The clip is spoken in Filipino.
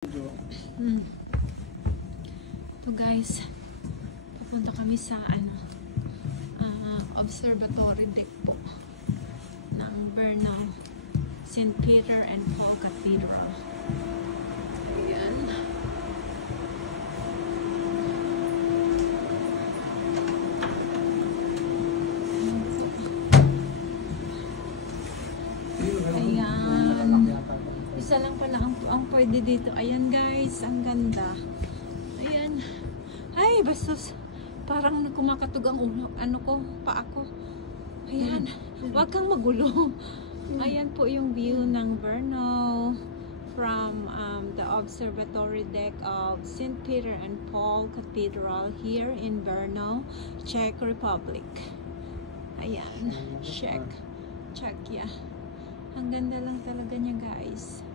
So guys, pupunta kami sa observatory deck po ng Burnau St. Peter and Paul Cathedral. Ayan. Isa lang pala ang pwede dito. Ayan guys, ang ganda. Ayan. Ay, bastos. Parang kumakatog ang ulo. Ano ko, paa ko. Ayan. Huwag kang magulo. Ayan po yung view ng Burnau from the observatory deck of St. Peter and Paul Cathedral here in Burnau, Czech Republic. Ayan. Czech. Czechia. Ang ganda lang talaga niya guys.